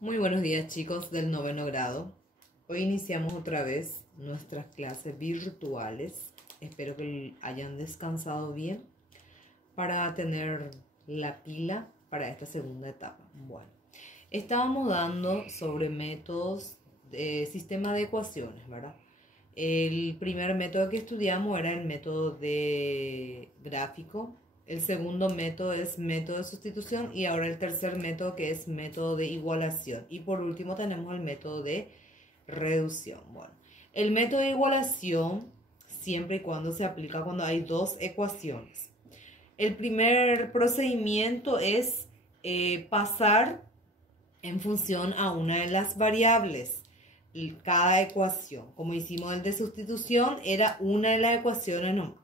Muy buenos días, chicos del noveno grado. Hoy iniciamos otra vez nuestras clases virtuales. Espero que hayan descansado bien para tener la pila para esta segunda etapa. Bueno, estábamos dando sobre métodos de sistema de ecuaciones, ¿verdad? El primer método que estudiamos era el método de gráfico. El segundo método es método de sustitución y ahora el tercer método que es método de igualación. Y por último tenemos el método de reducción. Bueno, el método de igualación siempre y cuando se aplica cuando hay dos ecuaciones. El primer procedimiento es pasar en función a una de las variables cada ecuación. Como hicimos el de sustitución, era una de las ecuaciones nomás.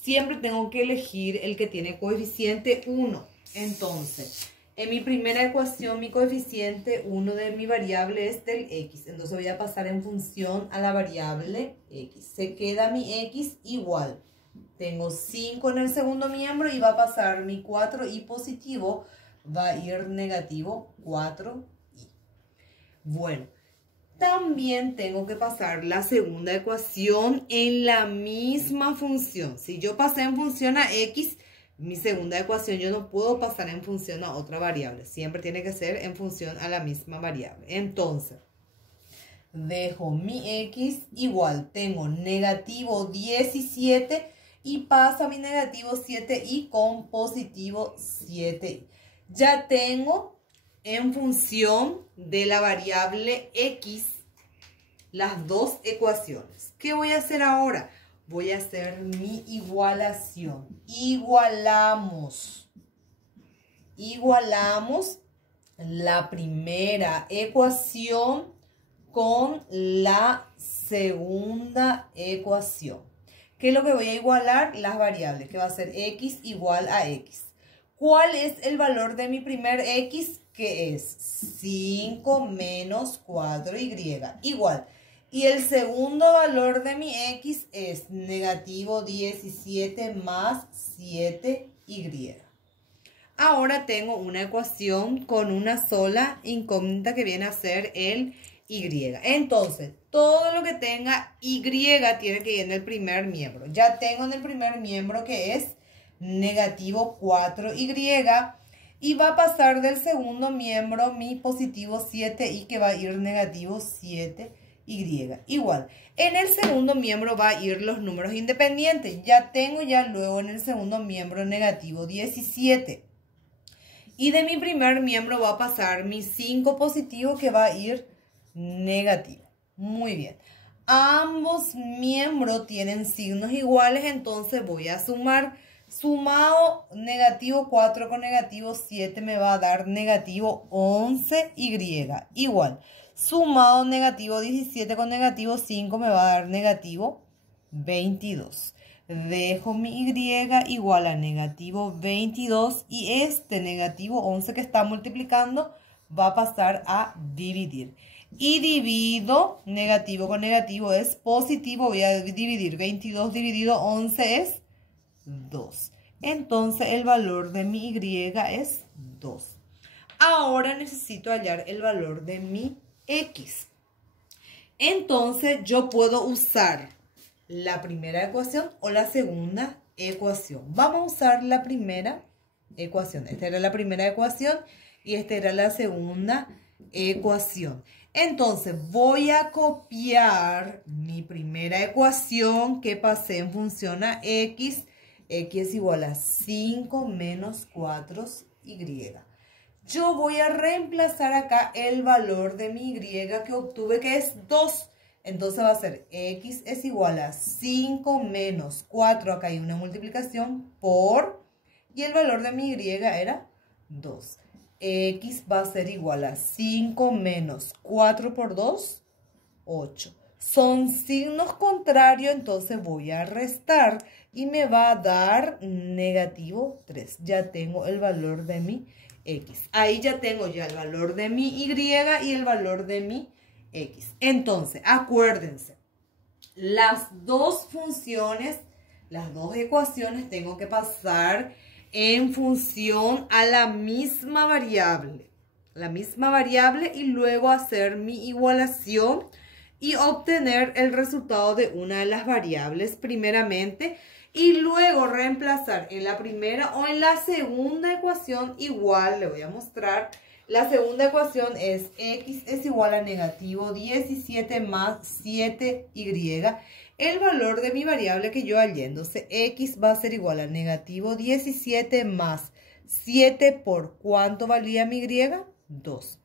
Siempre tengo que elegir el que tiene coeficiente 1. Entonces, en mi primera ecuación, mi coeficiente 1 de mi variable es del x. Entonces voy a pasar en función a la variable x. Se queda mi x igual. Tengo 5 en el segundo miembro y va a pasar mi 4y positivo. Va a ir negativo 4y. Bueno. También tengo que pasar la segunda ecuación en la misma función. Si yo pasé en función a x, mi segunda ecuación yo no puedo pasar en función a otra variable. Siempre tiene que ser en función a la misma variable. Entonces, dejo mi x igual. Tengo negativo 17 y paso a mi negativo 7y con positivo 7y. Ya tengo en función de la variable x las dos ecuaciones. ¿Qué voy a hacer ahora? Voy a hacer mi igualación. Igualamos la primera ecuación con la segunda ecuación. ¿Qué es lo que voy a igualar? Las variables, que va a ser x igual a x. ¿Cuál es el valor de mi primer x? Que es 5 menos 4y, igual. Y el segundo valor de mi x es negativo 17 más 7y. Ahora tengo una ecuación con una sola incógnita que viene a ser el y. Entonces, todo lo que tenga y tiene que ir en el primer miembro. Ya tengo en el primer miembro que es negativo 4y. Y va a pasar del segundo miembro mi positivo 7y que va a ir negativo 7y. Igual. En el segundo miembro va a ir los números independientes. Ya tengo luego en el segundo miembro negativo 17. Y de mi primer miembro va a pasar mi 5 positivo que va a ir negativo. Muy bien. Ambos miembros tienen signos iguales, entonces voy a sumar. Sumado negativo 4 con negativo 7 me va a dar negativo 11y. Igual. Sumado negativo 17 con negativo 5 me va a dar negativo 22. Dejo mi y igual a negativo 22 y este negativo 11 que está multiplicando va a pasar a dividir. Y divido negativo con negativo es positivo. Voy a dividir 22 dividido 11 es 2. Entonces el valor de mi y es 2. Ahora necesito hallar el valor de mi x. Entonces yo puedo usar la primera ecuación o la segunda ecuación. Vamos a usar la primera ecuación. Esta era la primera ecuación y esta era la segunda ecuación. Entonces voy a copiar mi primera ecuación que pasé en función a x. X es igual a 5 menos 4y. Yo voy a reemplazar acá el valor de mi y que obtuve, que es 2. Entonces va a ser x es igual a 5 menos 4. Acá hay una multiplicación por, y el valor de mi y era 2. X va a ser igual a 5 menos 4 por 2, 8. Son signos contrarios, entonces voy a restar y me va a dar negativo 3. Ya tengo el valor de mi x. Ahí ya tengo el valor de mi y y el valor de mi x. Entonces, acuérdense, las dos funciones, las dos ecuaciones tengo que pasar en función a la misma variable. la misma variable y luego hacer mi igualación y obtener el resultado de una de las variables primeramente y luego reemplazar en la primera o en la segunda ecuación igual. Le voy a mostrar. La segunda ecuación es x es igual a negativo 17 más 7y. El valor de mi variable que yo hallé, entonces x va a ser igual a negativo 17 más 7 por ¿cuánto valía mi y? 2.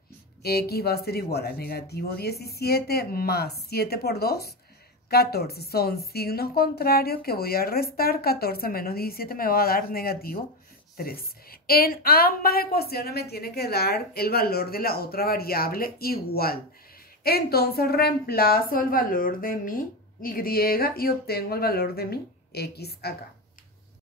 X va a ser igual a negativo 17 más 7 por 2, 14. Son signos contrarios que voy a restar. 14 menos 17 me va a dar negativo 3. En ambas ecuaciones me tiene que dar el valor de la otra variable igual. Entonces reemplazo el valor de mi y obtengo el valor de mi x acá.